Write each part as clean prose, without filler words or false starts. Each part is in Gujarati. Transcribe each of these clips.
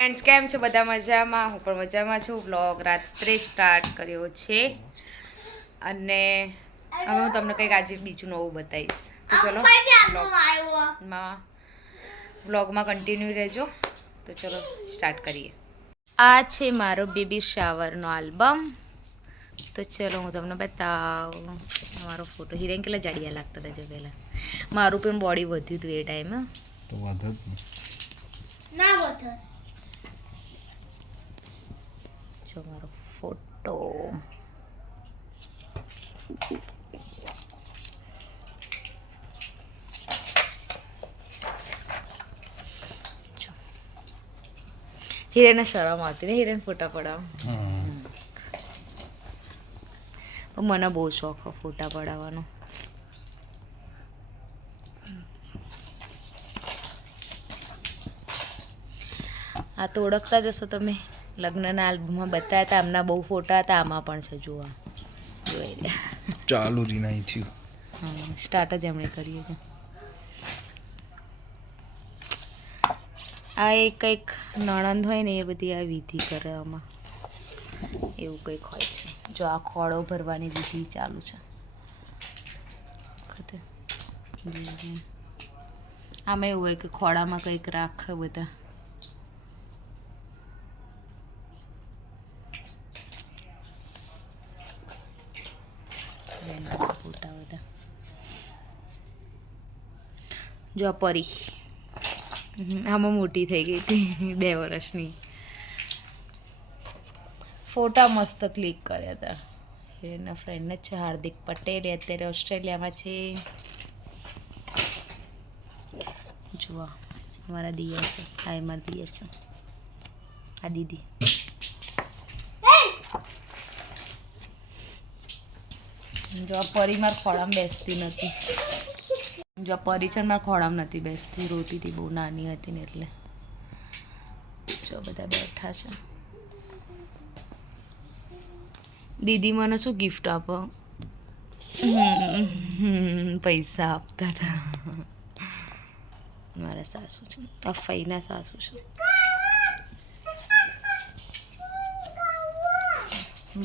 ફ્રેન્ડ્સ કેમ છે બધા મજામાં? હું પણ મજામાં છું. વ્લોગ રાત્રે સ્ટાર્ટ કર્યો છે અને હવે હું તમને કંઈક આજે બીજું નવું બતાવીશ. તો ચલો વ્લોગમાં કન્ટિન્યુ રહેજો. તો ચલો સ્ટાર્ટ કરીએ. આ છે મારો બેબી શાવરનો આલ્બમ. તો ચલો હું તમને બતાવું મારો ફોટો. હિરેન કેટલા જાડિયા લાગતા હતા જો પહેલાં. મારું પણ બોડી વધ્યું હતું એ ટાઈમે. તો વધત ના વધત. જો મારો ફોટો. હિરેને શરમ આવતી ને હિરેન ફોટા પડાવવા. મને બહુ શોખ ફોટા પડાવવાનો. આ તો ઓળખતા જશો તમે. લગ્નના આલ્બમમાં બતાવ્યા હતા. આમના બહુ ફોટા હતા. આમાં પણ છે જોવા. જોઈ લે ચાલુ જ નહીં થયું. હા સ્ટાર્ટ જ એમણે કરીએ છે. આ એક કંઈક નણંદ હોય ને એ બધી આ વિધિ કરે આમાં. એવું કંઈક હોય છે. જો આ ખોળો ભરવાની વિધિ ચાલુ છે. આમાં એવું હોય કે ખોળામાં કંઈક રાખે બધા. ફોટા બધા જો આ પરી આમાં મોટી થઈ ગઈ હતી 2 વર્ષની. ફોટા મસ્ત ક્લિક કર્યા હતા. એના ફ્રેન્ડ જ છે હાર્દિક પટેલ. એ અત્યારે ઓસ્ટ્રેલિયામાં છે. જુઓ અમારા દિયર છે. આ અમારા દિયર છે. આ દીદી. જો આ પરી મારા ખોળામાં બેસતી નથી. જો આ પરી છે મારા ખોળામાં નથી બેસતી. રોતી હતી બહુ નાની હતી ને એટલે. જો બધા બેઠા છે. દીદી મને શું ગિફ્ટ આપો? પૈસા આપતા હતા. મારા સાસુ છે. આ ફઈના સાસુ છે.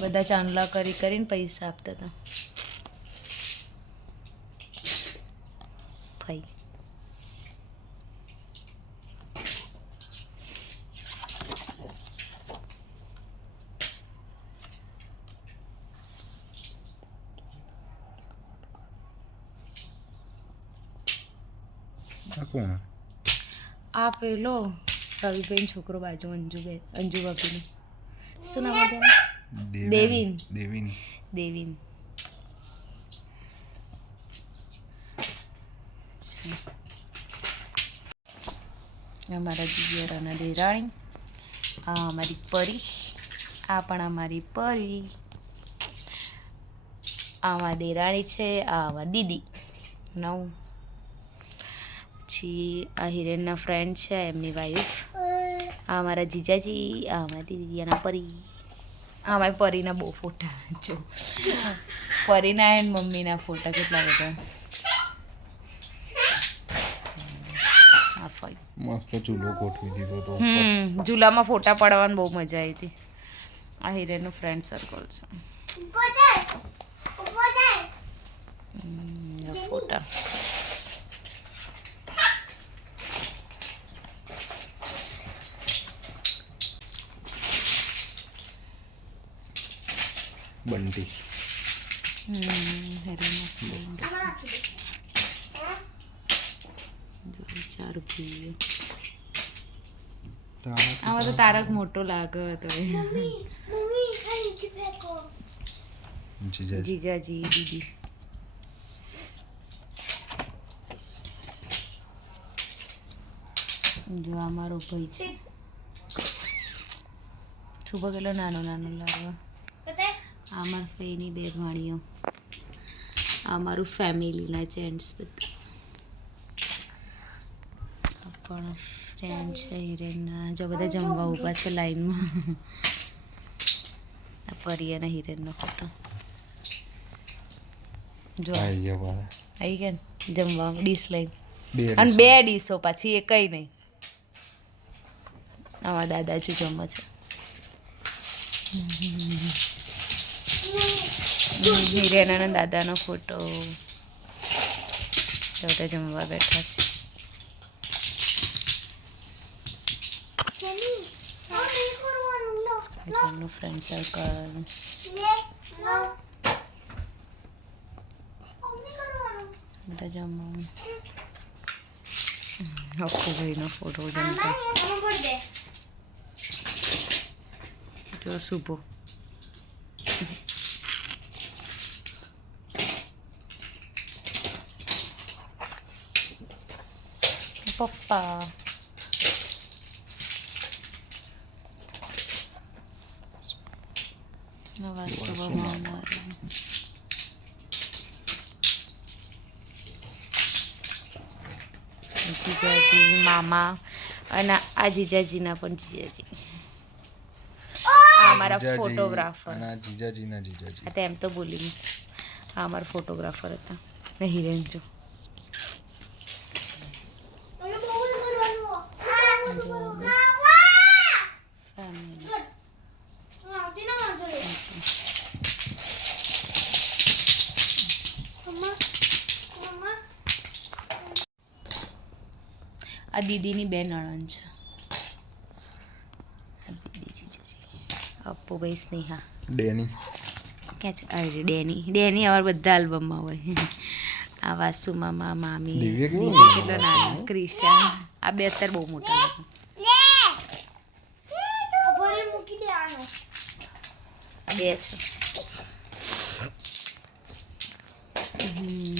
બધા ચાંદલા કરી કરીને પૈસા આપતા હતા. ફઈ કોણ? આ પેલો રવિભાઈ છોકરો બાજુ અંજુ ભાભીનો શું નામ હતું? દેવીન. અમારા દિયર અને દેરાણી. આ અમારી પરી. આ પણ અમારી પરી. આ અમારી દેરાણી છે. આ અમારી દીદી. નવું પછી આ હિરેનના ફ્રેન્ડ છે એમની વાઈફ. આ અમારા જીજાજી. આ અમારી દીદી અને પરી. આ અમારી પરીના બહુ ફોટા જો પરીના એન્ડ મમ્મીના ફોટા કેટલા બધા. મસ્ત ચૂલો ગોઠવી દીધો તો. ઝૂલામાં ફોટા પાડવાની બહુ મજા આવી હતી. આ હિરેનનું ફ્રેન્ડ સર્કલ છે. ફોટા બંટી. આમાં તો તારક મોટો લાગ્યો હતો. જીજાજી દીદી. જો અમારો ભાઈ છે. સુબહ કેટલો નાનો લાગે. આ મારા ફઈની 2 ભાણીઓ. આ મારું ફેમિલીના જેન્ટ્સ બધા. પણ ફ્રેન્ડ છે હિરેનના. જો બધા જમવા ઊભા છે લાઈનમાં. આ પરી અને હિરેનનો ફોટો. જો આવી ગયા જમવા ડીશ લઈને. અને 2 ડીશો પાછી એકઈ નહીં. આવા દાદાજી જમવા છે. હિરેન અને દાદાનો ફોટો. બધા જમવા બેઠા છે. એમનું ફ્રેન્ડ સર્કલ. બધા જમવાનું. અપ્પુભાઈનો ફોટો જમતા જો શુભો. પપ્પા. નવા સ્વભાવમાં અમારું. જીજાજી મામા અને આ જીજાજીના પણ જીજાજી. આ અમારા ફોટોગ્રાફર. એમ તો બોલી આ અમારા ફોટોગ્રાફર હતા ને હિરેન જો. આ દીદીની બે નણંદ છે. અપ્પુભાઈ સ્નેહા. ડેની ક્યાં છે? અરે ડેની. ડેની અમારા બધા આલ્બમમાં હોય. આ વાસુ મામા મામી. કેટલો નાનો ક્રિશા. આ બે અત્યારે બહુ મોટા લોકો. બે છે.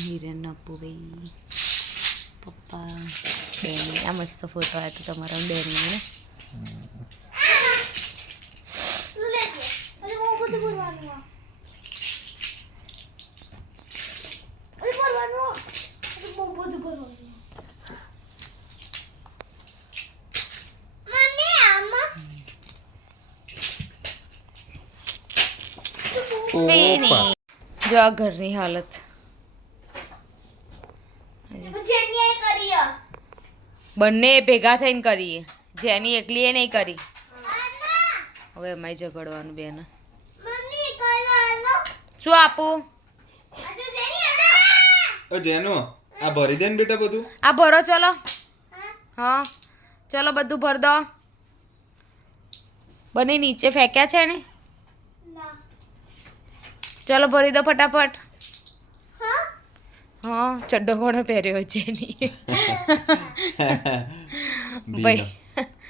હિરેન અપ્પુભાઈ પપ્પા ડેની. આ મસ્ત ફોટો આવ્યો હતો તમારા ડેની ને. જો આ ઘરની હાલત. બંને ભેગા થઈને કરીએ. જેની એકલી એ નહીં કરી. હવે એમાંય ઝઘડવાનું બેન. શું આપું? જેનો આ ભરી દે ને બેટા બધું. આ ભરો ચલો. હા ચલો બધું ભર દો. બંને નીચે ફેંક્યા છે ને. ચલો ભરી દો ફટાફટ. હા ચડ્ડો કોણે પહેર્યો છે એની. ભાઈ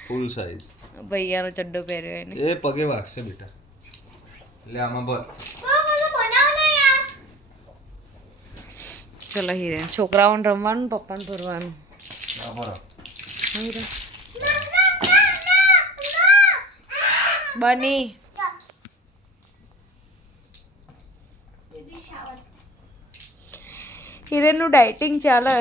ફૂલ સાઈઝ ભૈયાનો ચડ્ડો પહેર્યો એને. એ પગે વાગશે બેટા. એટલે આમાં ભર. ચલો હિરેન. છોકરાઓને રમવાનું, પપ્પાને ભરવાનું. બની હિરેનનું ડાયટિંગ ચાલે.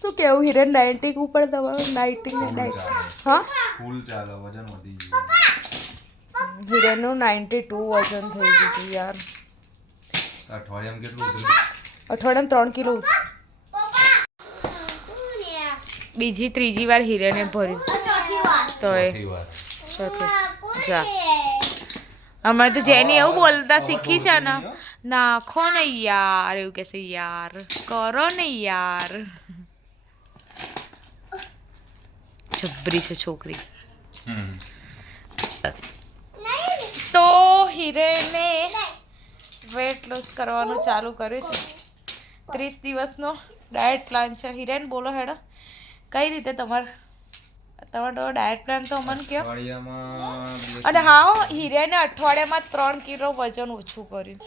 શું કેવું હિરેન ડાયટિંગ ઉપર તમારું? ડાયટિંગ ને ડાયટિંગ. હા ફૂલ ચાલે. વજન વધી ગયું. હિરેનનું 92 વજન થઈ ગયું યાર. અઠવાડિયામાં કેટલું ઉતર્યું? અઠવાડિયામાં 3 કિલો. બીજી ત્રીજી વાર હિરેને ભર્યું તો એ જા. હમણાં તો જેની એવું બોલતા શીખી છે ને. નાખો ને યાર એવું કહેશે. યાર કરો ને યાર. જબરી છે છોકરી. તો હિરેને વેટ લોસ કરવાનું ચાલુ કર્યું છે. 30 દિવસનો ડાયટ પ્લાન છે. હિરેન બોલો હેડો કઈ રીતે તમારો ડાયટ પ્લાન તો અમને કહો. અને હા હિરેને અઠવાડિયામાં 3 કિલો વજન ઓછું કર્યું.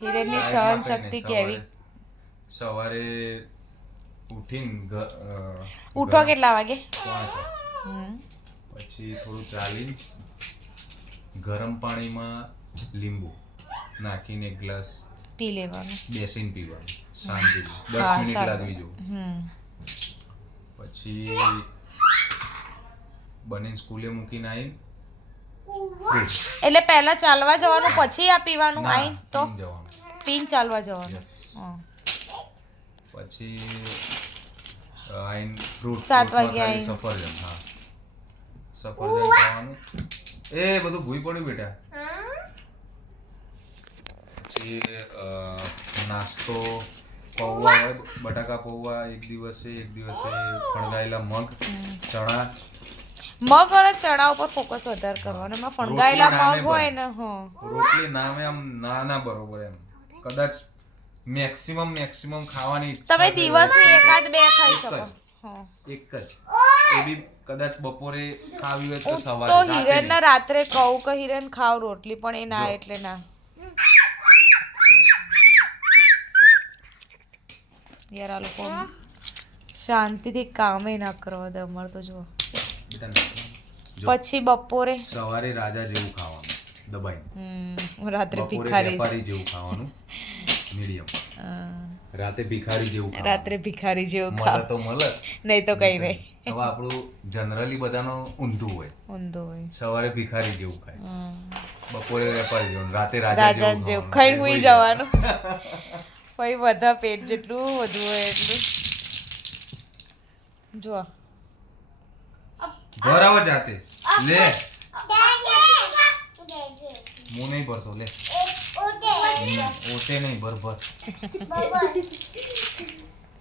હિરેનની સહન શક્તિ કેવી. સવારે ઉઠીને ઉઠો કેટલા વાગે? 5. પછી થોડું ચાલી ગરમ પાણીમાં લીંબુ નાખીને એક ગ્લાસ પી લેવાનું. બેસીને પીવાનું શાંતિ. 10 મિનિટ લાગવી જોઈએ. પછી બનીને સ્કૂલે મૂકીને આવીને એટલે પહેલા ચાલવા જવાનું પછી આ પીવાનું. આવીને તો પીને ચાલવા જવાનું. પછી આઈન ફ્રૂટ 7 વાગે આવીને. સફરજન. હા, સફરજન ખાવાનું. એ બધું ભૂઈ પડ્યું બેટા. પછી નાસ્તો પૌવા હોય, બટાકા પૌવા એક દિવસે ફણગાયેલા મગ, ચણા. મગ અને ચણા ઉપર ફોકસ વધારે કરવાનો. એમાં ફણગાયેલા મગ હોય ને રોટલી નામે આમ ના બરોબર એમ. કદાચ મેક્સિમમ ખાવાની તમે દિવસની એકાદ બે ખાઈ શકો. એક જ એ બી કદાચ બપોરે ખાવી હોય તો સવારે. તો હિરેન ને રાત્રે કહું કે હિરેન ખાવ રોટલી, પણ એ ના એટલે ના. યાર આ લોકો શાંતિથી કામે ના કરવા દે અમારે તો. જો પછી બપોરે સવારે રાજા જેવું ખાવાનું દબાઈ, રાત્રે બપોરે ભિખારી વેપારી જેવું ખાવાનું મીડિયમ, રાતે ભિખારી જેવું ખાવાનું. રાત્રે ભિખારી જેવું મળે ખાવ તો મળે, નહીં તો કઈ નહીં. હવે આપણું જનરલી બધાનો ઊંધું હોય. સવારે ભિખારી જેવું ખાય, બપોરે વેપારી જેવું, રાતે રાજા જેવું ખાઈને હુઈ જવાનું. પછી બધા પેટ જેટલું વધુ હોય એટલું. જો ભરાવો જાતે લે, હું નહીં ભરતો લે, ઓતે નહીં ભર.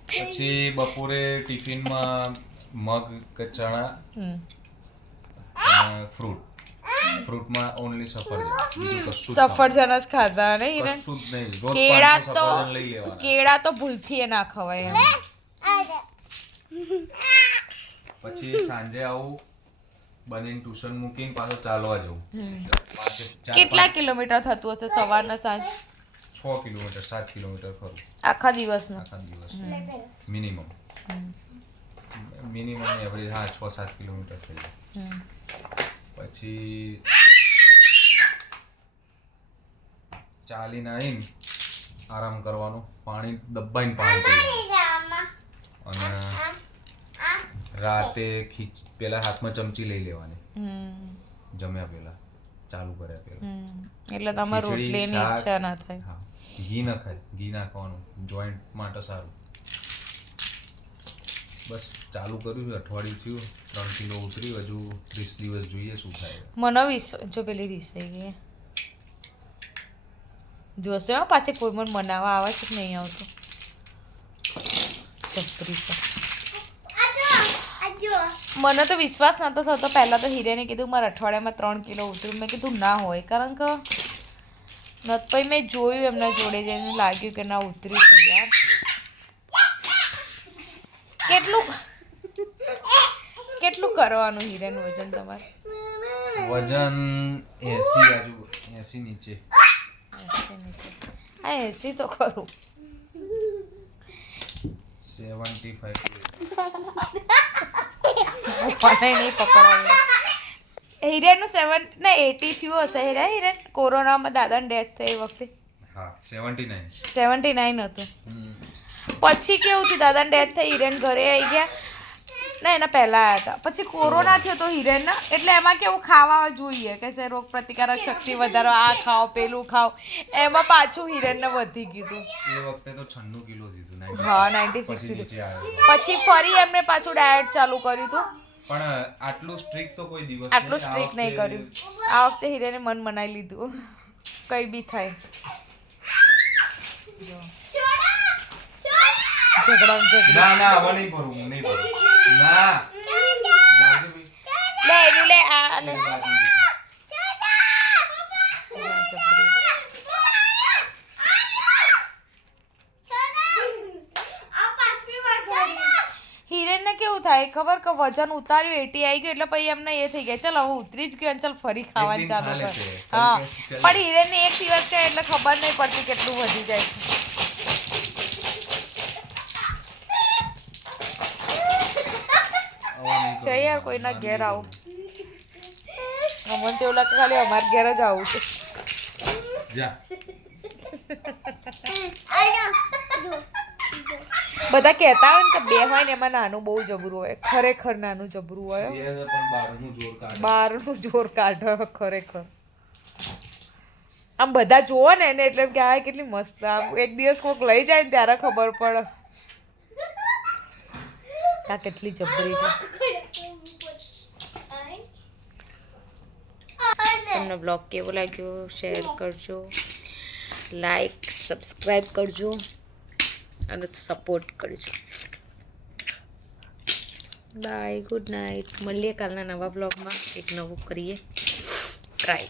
પછી બપોરે ટિફિનમાં મગ કે ચણા, ફ્રૂટમાં ઓનલી સફરજન, બીજું કશું સફરજન જ ખાતા ને હિરેન. કશું જ નહીં. રોજ કેળા 500 તો સફરજન લઈ લેવાના. કેળા તો ભૂલથી એ ના ખવાય એમ. પછી સાંજે આવું, બનીને ટ્યુશન મૂકીને પાછો ચાલવા જવું. કેટલા કિલોમીટર થતું હશે સવારના સાંજ? 6 કિલોમીટર 7 કિલોમીટર ખરું આખા દિવસનું. Minimum average. હા, 6-7 કિલોમીટર થઈ જાય. પછી ચાલીને આવીને આરામ કરવાનો, પાણી દબાઈને પાણી પીવાનું, અને રાતે પેલા હાથમાં ચમચી લઈ લેવાની જમ્યા પેલા, ચાલુ કર્યા પેલા. એટલે તમારે રોટલીની ઈચ્છા ના થાય. હા, ઘી ન ખાય, ઘી નાખવાનું, જોઈન્ટ માટે સારું. બસ ચાલુ કર્યું છે, અઠવાડિયું થયું, 3 કિલો ઉતર્યું, હજુ 30 દિવસ જોઈએ શું થાય. મને જો પેલી રીસાઈ ગઈ જોશે હો, પાછી કોઈ મને મનાવવા આવે છે કે નહીં આવતો. ચપરી છે. મને તો વિશ્વાસ નતો થતો. પહેલા તો હિરેને કીધું મારે અઠવાડિયામાં 3 કિલો ઉતર્યું. મેં કીધું ના હોય, કારણ કે પછી મેં જોયું એમના જોડે જઈને, લાગ્યું કે ના ઉતર્યું છે યાર. કેટલું કરવાનું હિરેન વજન તમારે? વજન 80 નીચે. હા, 80 તો ખરું. 75 નહીં પકડવાનું. હિરેનનું 80 થયું હશે. હિરેન કોરોનામાં દાદાની ડેથ થઈ એ વખતે. હા, 79 હતું. પછી કેવું થયું, દાદાની ડેથ થઈ, હિરેન ઘરે આવી ગયા. ના, એના પહેલા આવ્યા હતા. પછી કોરોના થયો તો હિરેનના, એટલે એમાં કેવું ખાવા જોઈએ કે રોગ પ્રતિકારક શક્તિ વધારો, આ ખાઓ પેલું ખાઓ, એમાં પાછું હિરેનને વધી ગયું. એ વખતે તો 96 કિલો દીધું. હા, 96 પછી ફરી એમને પાછું ડાયટ ચાલુ કર્યું હતું. પણ આટલું સ્ટ્રિક્ટ તો કોઈ દિવસ નહીં કર્યું. આ વખતે હિરેને મન મનાઈ લીધું, કઈ બી થાય. ના હવે નહીં ભરું, ના લે આ લે. હિરેનને કેવું થાય ખબર કે વજન ઉતાર્યું 80 આવી ગયું એટલે પછી એમને એ થઈ ગયા, ચાલ હવે ઉતરી જ ગયું, ચાલ ફરી ખાવાનું ચાલુ કર. હા, પણ હિરેનને એક દિવસ કહે એટલે ખબર નહીં પડતી કેટલું વધી જાય છે. યાર કોઈના ઘેર આવું, અમને તો એવું લાગે ખાલી અમારા ઘેર જ આવું છે. બધા કહેતા હોય ને કે બે હોય ને એમાં નાનું બહુ જબરું હોય. ખરેખર નાનું જબરું હોય, બહારનું જોર કાઢે ખરેખર. આમ બધા જોવો ને એને એટલે કે આ કેટલી મસ્ત. આમ એક દિવસ કોઈક લઈ જાય ને ત્યારે ખબર પડે. કા કેટલી જબરી છે. તમને બ્લોગ કેવો લાગ્યો શેર કરજો, લાઈક સબસ્ક્રાઈબ કરજો અને સપોર્ટ કરજો. Bye, good night. મળીએ કાલના નવા બ્લોગમાં. એક નવું કરીએ ટ્રાય.